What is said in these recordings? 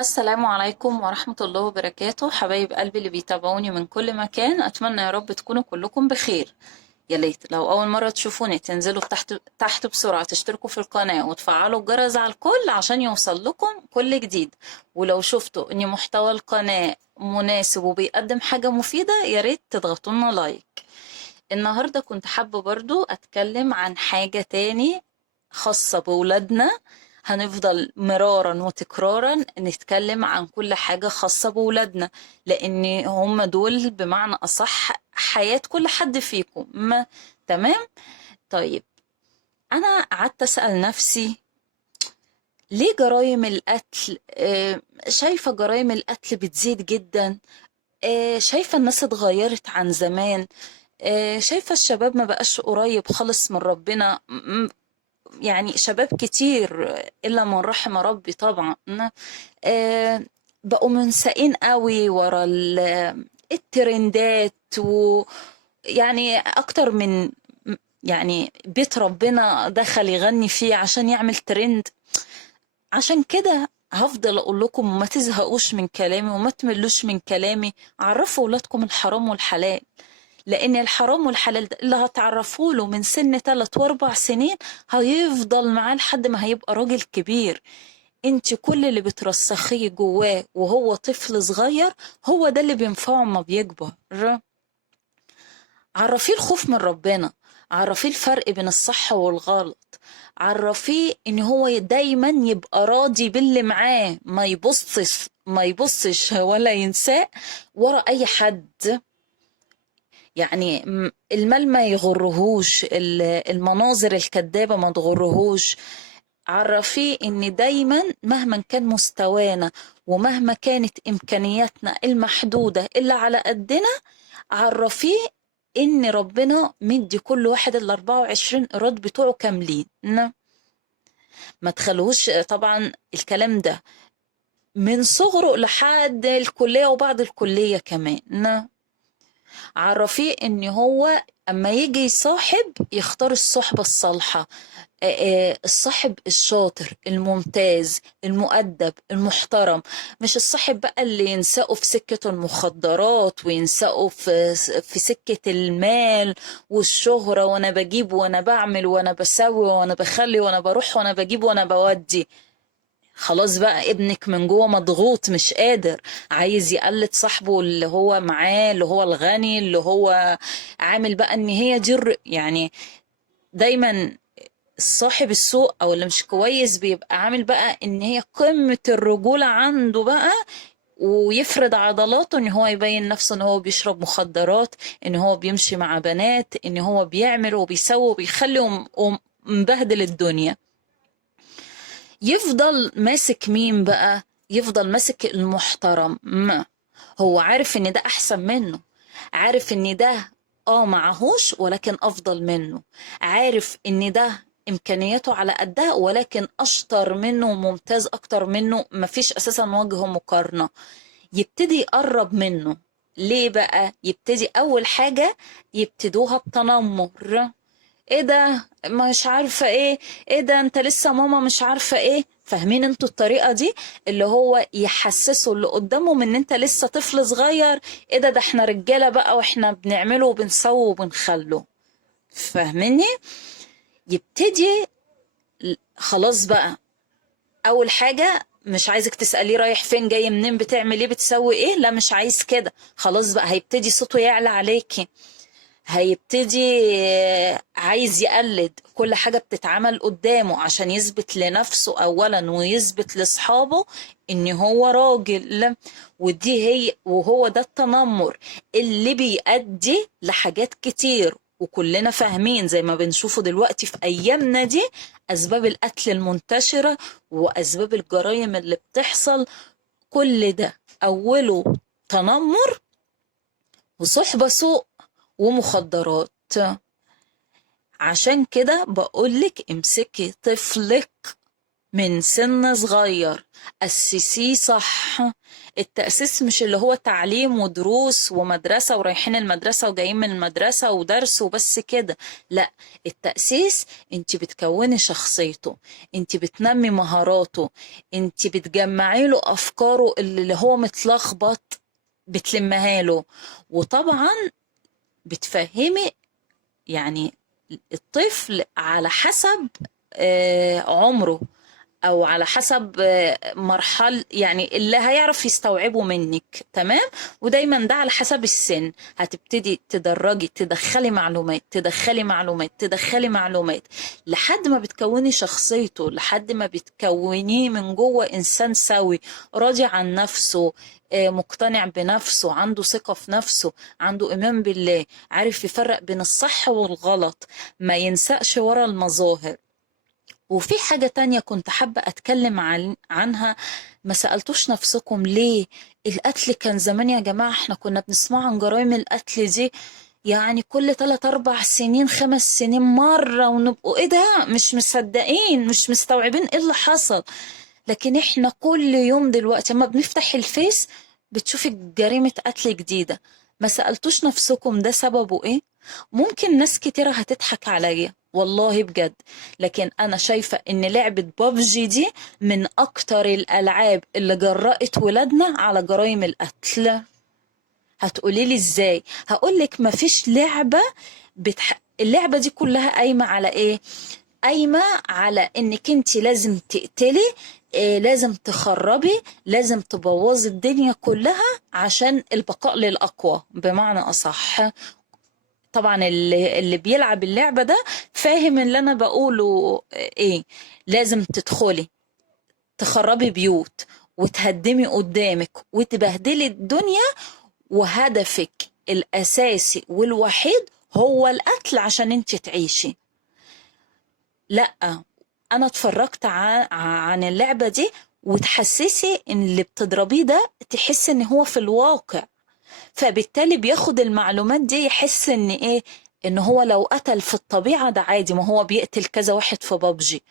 السلام عليكم ورحمة الله وبركاته، حبايب قلبي اللي بيتابعوني من كل مكان. أتمنى يا رب تكونوا كلكم بخير. يا ليت لو أول مرة تشوفوني تنزلوا تحت بسرعة، تشتركوا في القناة وتفعلوا الجرس على الكل عشان يوصل لكم كل جديد. ولو شفتوا إن محتوى القناة مناسب وبيقدم حاجة مفيدة، يا ريت تضغطوا لنا لايك. النهاردة كنت حابة برضو أتكلم عن حاجة تاني خاصة بولادنا. هنفضل مرارا وتكرارا نتكلم عن كل حاجة خاصة بولادنا، لأن هم دول بمعنى أصح حياة كل حد فيكم. تمام. طيب، أنا قعدت أسأل نفسي ليه جرائم القتل، شايفة جرائم القتل بتزيد جدا. شايفة الناس اتغيرت عن زمان. شايفة الشباب ما بقاش قريب خالص من ربنا. يعني شباب كتير إلا من رحم ربي طبعا. آه، بقوا منساقين قوي ورا الترندات، ويعني أكتر من يعني بيت ربنا دخل يغني فيه عشان يعمل ترند. عشان كده هفضل أقول لكم ما تزهقوش من كلامي وما تملوش من كلامي. عرفوا ولادكم الحرام والحلال، لأن الحرام والحلال ده اللي هتعرفوا له من سن 3 و4 سنين هيفضل معاه لحد ما هيبقى راجل كبير. انت كل اللي بترسخيه جواه وهو طفل صغير هو ده اللي بينفعه ما بيكبر. عرفيه الخوف من ربنا، عرفيه الفرق بين الصح والغلط، عرفيه ان هو دايما يبقى راضي باللي معاه، ما يبصش ولا ينساه ورا اي حد. يعني المال ما يغرهوش، المناظر الكذابة ما تغرهوش. عرفيه ان دايما مهما كان مستوانا ومهما كانت امكانياتنا المحدودة اللي على قدنا، عرفيه ان ربنا مدي كل واحد ال 24 ايراد بتوعه كاملين. ما تخلوش طبعا الكلام ده من صغره لحد الكلية وبعد الكلية كمان. عرفيه ان هو اما يجي يصاحب يختار الصحبة الصالحة، الصاحب الشاطر الممتاز المؤدب المحترم، مش الصاحب بقى اللي ينسقه في سكة المخدرات وينسقه في سكة المال والشهرة، وانا بجيب وانا بعمل وانا بسوي وانا بخلي وانا بروح وانا بجيب وانا بودي. خلاص بقى ابنك من جوه مضغوط مش قادر، عايز يقلد صاحبه اللي هو معاه، اللي هو الغني، اللي هو عامل بقى ان هي دي يعني دايما صاحب السوق او اللي مش كويس بيبقى عامل بقى ان هي قمة الرجولة عنده بقى، ويفرض عضلاته ان هو يبين نفسه ان هو بيشرب مخدرات، ان هو بيمشي مع بنات، ان هو بيعمل وبيسوي وبيخلي ومبهدل الدنيا. يفضل ماسك مين بقى؟ يفضل ماسك المحترم. ما هو عارف ان ده احسن منه، عارف ان ده معهوش ولكن افضل منه، عارف ان ده امكانياته على قدها ولكن اشطر منه وممتاز اكتر منه، مفيش اساسا وجه مقارنة. يبتدي يقرب منه. ليه بقى؟ يبتدي اول حاجة يبتدوها بتنمر. ايه ده مش عارفة ايه، ايه ده انت لسه ماما مش عارفة ايه. فاهمين انتوا الطريقة دي؟ اللي هو يحسسوا اللي قدامهم ان انت لسه طفل صغير. ايه ده احنا رجالة بقى واحنا بنعمله وبنسوي وبنخله. فاهميني؟ يبتدي خلاص بقى اول حاجة مش عايزك تسأليه رايح فين جاي منين بتعمل ايه بتسوي ايه، لا مش عايز كده. خلاص بقى هيبتدي صوته يعلى عليكي، هيبتدي عايز يقلد كل حاجة بتتعمل قدامه عشان يثبت لنفسه أولا ويثبت لأصحابه إن هو راجل. ودي هي وهو ده التنمر اللي بيؤدي لحاجات كتير، وكلنا فاهمين زي ما بنشوفه دلوقتي في أيامنا دي أسباب القتل المنتشرة وأسباب الجرائم اللي بتحصل. كل ده أوله تنمر وصحبة سوء ومخدرات. عشان كده بقولك امسكي طفلك من سن صغير، أسسيه صح. التأسيس مش اللي هو تعليم ودروس ومدرسة ورايحين المدرسة وجايين من المدرسة ودرس وبس كده، لا. التأسيس انت بتكوني شخصيته، انت بتنمي مهاراته، انت بتجمعي له أفكاره اللي هو متلخبط، بتلمها له. وطبعا بتفهمي يعني الطفل على حسب عمره، او على حسب مرحل، يعني اللي هيعرف يستوعبه منك. تمام. ودايما ده على حسب السن، هتبتدي تدرجي، تدخلي معلومات تدخلي معلومات تدخلي معلومات لحد ما بتكوني شخصيته، لحد ما بتكونيه من جوه انسان سوي، راضي عن نفسه، مقتنع بنفسه، عنده ثقة في نفسه، عنده إيمان بالله، عارف يفرق بين الصح والغلط، ما ينسقش ورا المظاهر. وفي حاجة تانية كنت حابة أتكلم عنها، ما سألتوش نفسكم ليه القتل كان زمان يا جماعة؟ احنا كنا بنسمع عن جرائم القتل دي يعني كل 3 4 سنين 5 سنين مرة، ونبقوا ايه ده، مش مصدقين مش مستوعبين ايه اللي حصل. لكن احنا كل يوم دلوقتي اما بنفتح الفيس بتشوفي جريمة قتل جديدة. ما سألتوش نفسكم ده سببه ايه؟ ممكن ناس كتيرة هتضحك عليا والله بجد، لكن انا شايفة ان لعبة بابجي دي من اكتر الالعاب اللي جرأت ولادنا على جرائم القتل. هتقولي لي ازاي؟ هقولك مفيش لعبة اللعبة دي كلها قايمة على ايه؟ قايمة على انك انت لازم تقتلي، لازم تخربي، لازم تبوظي الدنيا كلها عشان البقاء للأقوى بمعنى أصح. طبعا اللي بيلعب اللعبة ده فاهم اللي أنا بقوله ايه. لازم تدخلي تخربي بيوت وتهدمي قدامك وتبهدلي الدنيا، وهدفك الأساسي والوحيد هو القتل عشان انت تعيشي. لا، انا اتفرجت عن اللعبة دي، وتحسسي ان اللي بتضربيه ده تحس ان هو في الواقع، فبالتالي بياخد المعلومات دي يحس ان ايه، ان هو لو قتل في الطبيعة ده عادي، ما هو بيقتل كذا واحد في بابجي.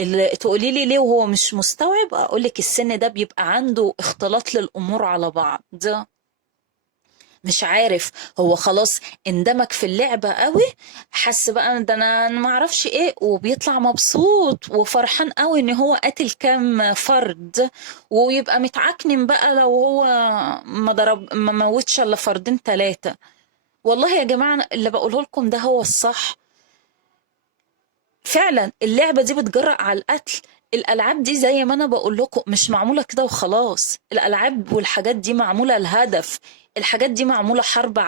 اللي تقولي لي ليه وهو مش مستوعب، اقولك السن ده بيبقى عنده اختلاط للامور على بعض، ده مش عارف، هو خلاص اندمج في اللعبة قوي، حس بقى ده انا ما اعرفش ايه، وبيطلع مبسوط وفرحان قوي ان هو قتل كام فرد، ويبقى متعكنن بقى لو هو ما موتش الا فردين 3. والله يا جماعة اللي بقوله لكم ده هو الصح. فعلا اللعبة دي بتجرأ على القتل. الألعاب دي زي ما أنا بقول لكم مش معمولة كده وخلاص، الألعاب والحاجات دي معمولة الهدف. الحاجات دي معمولة حرب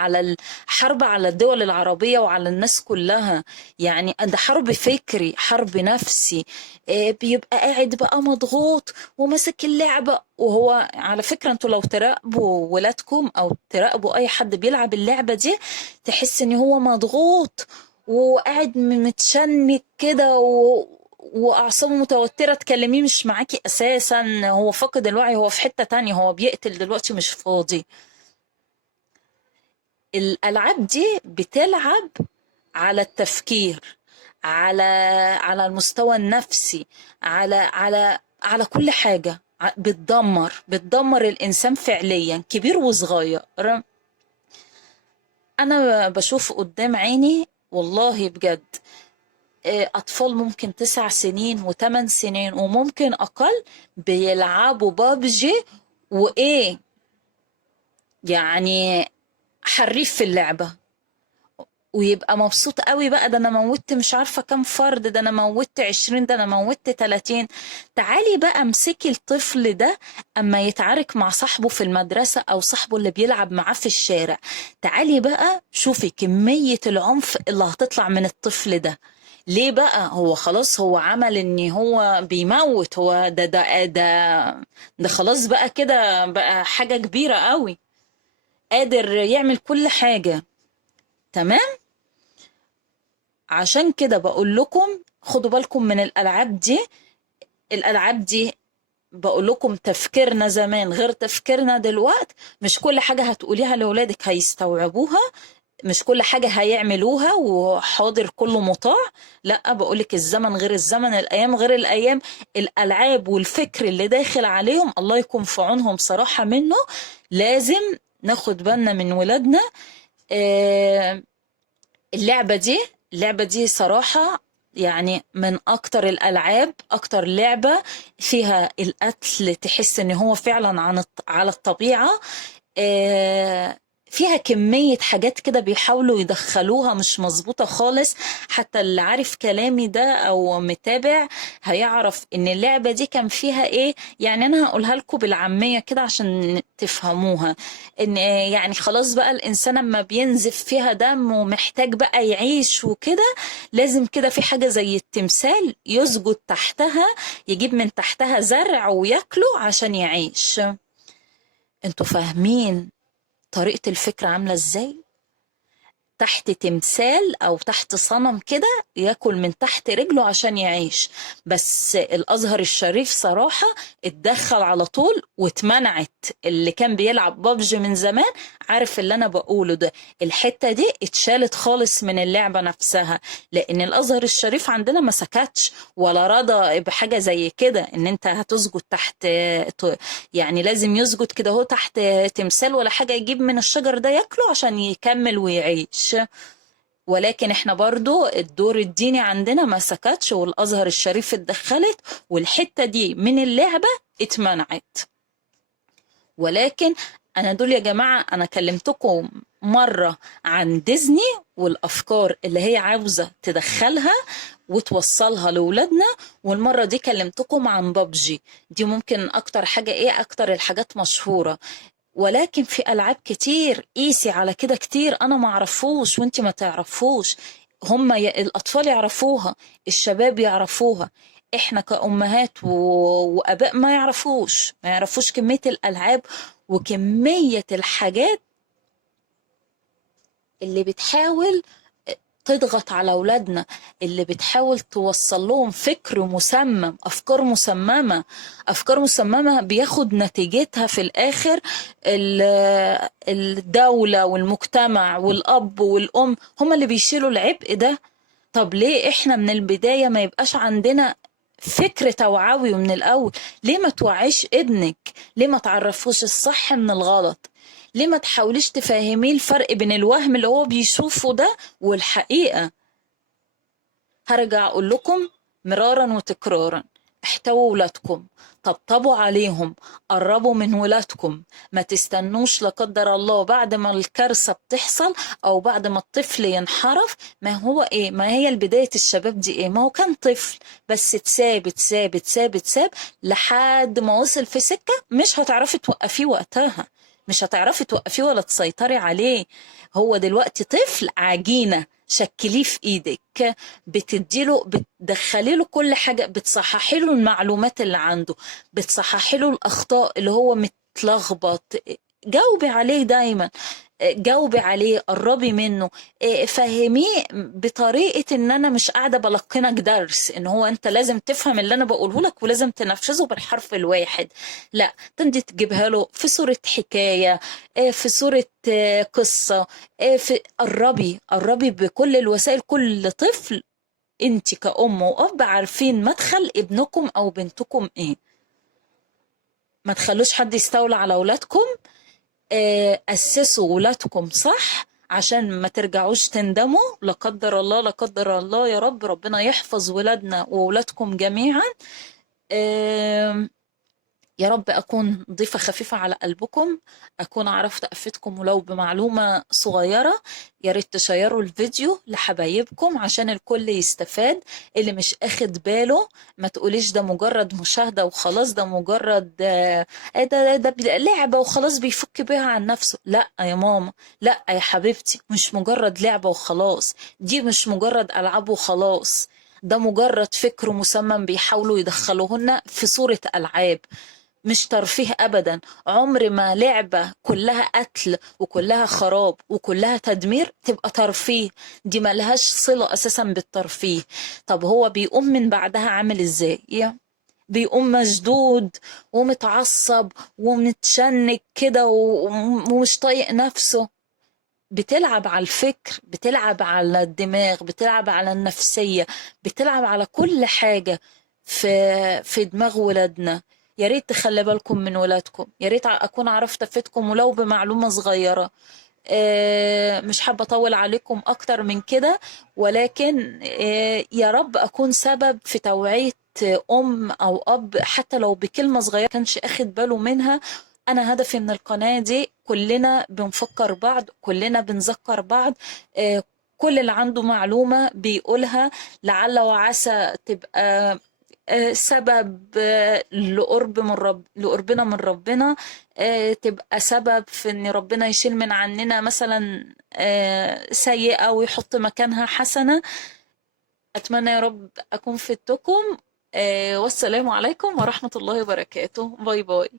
على الدول العربية وعلى الناس كلها. يعني ده حرب فكري، حرب نفسي. بيبقى قاعد بقى مضغوط وماسك اللعبة، وهو على فكرة انتوا لو تراقبوا ولادكم أو تراقبوا أي حد بيلعب اللعبة دي تحس ان هو مضغوط وقاعد متشنج كده واعصابه متوتره، تكلميه مش معاكي اساسا، هو فاقد الوعي، هو في حته تانية، هو بيقتل دلوقتي مش فاضي. الالعاب دي بتلعب على التفكير، على المستوى النفسي، على كل حاجه، بتدمر الانسان فعليا كبير وصغير. انا بشوف قدام عيني والله بجد أطفال ممكن 9 سنين و8 سنين وممكن أقل بيلعبوا بابجي، وإيه يعني، حريف في اللعبة، ويبقى مبسوط قوي بقى، ده أنا موتت مش عارفة كام فرد، ده أنا موتت 20، ده أنا موتت 30. تعالي بقى امسكي الطفل ده أما يتعارك مع صاحبه في المدرسة أو صاحبه اللي بيلعب معاه في الشارع، تعالي بقى شوفي كمية العنف اللي هتطلع من الطفل ده. ليه بقى؟ هو خلاص هو عمل ان هو بيموت، هو ده خلاص بقى كده بقى حاجة كبيرة قوي، قادر يعمل كل حاجة. تمام. عشان كده بقول لكم خدوا بالكم من الألعاب دي. الألعاب دي بقول لكم تفكيرنا زمان غير تفكيرنا دلوقت، مش كل حاجة هتقوليها لأولادك هيستوعبوها. مش كل حاجة هيعملوها وحاضر كله مطاع. لا، بقولك الزمن غير الزمن، الأيام غير الأيام. الألعاب والفكر اللي داخل عليهم الله يكون في عونهم صراحة منه. لازم ناخد بالنا من ولادنا. آه، اللعبة دي صراحة يعني من أكتر الألعاب، أكتر لعبة فيها القتل، تحس إن هو فعلا على الطبيعة. آه، فيها كمية حاجات كده بيحاولوا يدخلوها مش مظبوطة خالص. حتى اللي عارف كلامي ده أو متابع هيعرف إن اللعبة دي كان فيها إيه. يعني أنا هقولها لكم بالعامية كده عشان تفهموها. إن يعني خلاص بقى الإنسان لما بينزف فيها دم ومحتاج بقى يعيش وكده، لازم كده في حاجة زي التمثال يسجد تحتها، يجيب من تحتها زرع وياكله عشان يعيش. انتوا فاهمين طريقة الفكرة عاملة ازاي؟ تحت تمثال او تحت صنم كده، ياكل من تحت رجله عشان يعيش. بس الازهر الشريف صراحة اتدخل على طول واتمنعت. اللي كان بيلعب بابجي من زمان عارف اللي انا بقوله ده. الحتة دي اتشالت خالص من اللعبة نفسها، لان الازهر الشريف عندنا ما سكتش ولا رضى بحاجة زي كده، ان انت هتسجد تحت. يعني لازم يسجد كده هو تحت تمثال ولا حاجة، يجيب من الشجر ده ياكله عشان يكمل ويعيش. ولكن احنا برضو الدور الديني عندنا ما سكتش، والازهر الشريف اتدخلت والحتة دي من اللعبة اتمنعت. ولكن انا دول يا جماعة، انا كلمتكم مرة عن ديزني والافكار اللي هي عاوزة تدخلها وتوصلها لولادنا، والمرة دي كلمتكم عن بابجي. دي ممكن اكتر حاجة ايه، اكتر الحاجات مشهورة. ولكن في ألعاب كتير قيسي على كده كتير أنا ما أعرفوش وانتي ما تعرفوش. الأطفال يعرفوها، الشباب يعرفوها، احنا كأمهات وأباء ما يعرفوش كمية الألعاب وكمية الحاجات اللي بتحاول تضغط على أولادنا، اللي بتحاول توصل لهم فكر مسمم، أفكار مسممة بياخد نتيجتها في الآخر الدولة والمجتمع والأب والأم هم اللي بيشيلوا العبء ده. طب ليه إحنا من البداية ما يبقاش عندنا فكر توعوي من الأول؟ ليه ما توعيش ابنك؟ ليه ما تعرفوش الصح من الغلط؟ ليه ما تحاوليش تفهميه الفرق بين الوهم اللي هو بيشوفه ده والحقيقة؟ هرجع أقول لكم مرارا وتكرارا: احتووا ولادكم، طبطبوا عليهم، قربوا من ولادكم. ما تستنوش لا قدر الله بعد ما الكارثة بتحصل أو بعد ما الطفل ينحرف. ما هو إيه، ما هي البداية الشباب دي إيه؟ ما هو كان طفل بس اتساب لحد ما وصل في سكة مش هتعرفي توقفيه وقتها، مش هتعرفي توقفيه ولا تسيطري عليه. هو دلوقتي طفل عجينة شكليه في ايدك، بتدخلي له كل حاجة، بتصححي له المعلومات اللي عنده، بتصححي له الأخطاء اللي هو متلخبط. جاوبي عليه دايما، جاوبي عليه، قربي منه، فهميه بطريقة ان انا مش قاعدة بلقنك درس ان هو انت لازم تفهم اللي انا بقوله لك ولازم تنفذه بالحرف الواحد. لا، تندي تجيبها له في صورة حكاية، في صورة قصة، قربي بكل الوسائل. كل طفل انت كأم وأب عارفين مدخل ابنكم أو بنتكم ايه. ما تخلوش حد يستولى على أولادكم. أسسوا ولادكم صح عشان ما ترجعوش تندموا لا قدر الله، لا قدر الله يا رب. ربنا يحفظ ولادنا وولادكم جميعا. يا رب أكون ضيفة خفيفة على قلبكم، أكون عرفت أفيدكم ولو بمعلومة صغيرة. يا ريت تشيروا الفيديو لحبايبكم عشان الكل يستفاد. اللي مش أخد باله ما تقوليش ده مجرد مشاهدة وخلاص، ده مجرد ده لعبة وخلاص بيفك بيها عن نفسه. لا يا ماما، لا يا حبيبتي، مش مجرد لعبة وخلاص، دي مش مجرد ألعاب وخلاص، ده مجرد فكر مسمم بيحاولوا يدخلوهن في صورة ألعاب، مش ترفيه أبدا. عمر ما لعبة كلها قتل وكلها خراب وكلها تدمير تبقى ترفيه. دي ملهاش صلة أساسا بالترفيه. طب هو بيقوم من بعدها عامل إزاي؟ بيقوم مشدود ومتعصب ومتشنك كده ومش طايق نفسه. بتلعب على الفكر، بتلعب على الدماغ، بتلعب على النفسية، بتلعب على كل حاجة في دماغ ولادنا. يا ريت تخلي بالكم من ولادكم، يا ريت أكون عرفت أفيدكم ولو بمعلومة صغيرة. مش حابة أطول عليكم أكتر من كده، ولكن يا رب أكون سبب في توعية أم أو أب، حتى لو بكلمة صغيرة كانش أخد باله منها. أنا هدفي من القناة دي كلنا بنفكر بعض، كلنا بنذكر بعض. كل اللي عنده معلومة بيقولها، لعل وعسى تبقى سبب لقرب من لقربنا من ربنا، تبقى سبب في ان ربنا يشيل من عننا مثلا سيئة ويحط مكانها حسنة. اتمنى يا رب اكون فدتكم. والسلام عليكم ورحمة الله وبركاته. باي باي.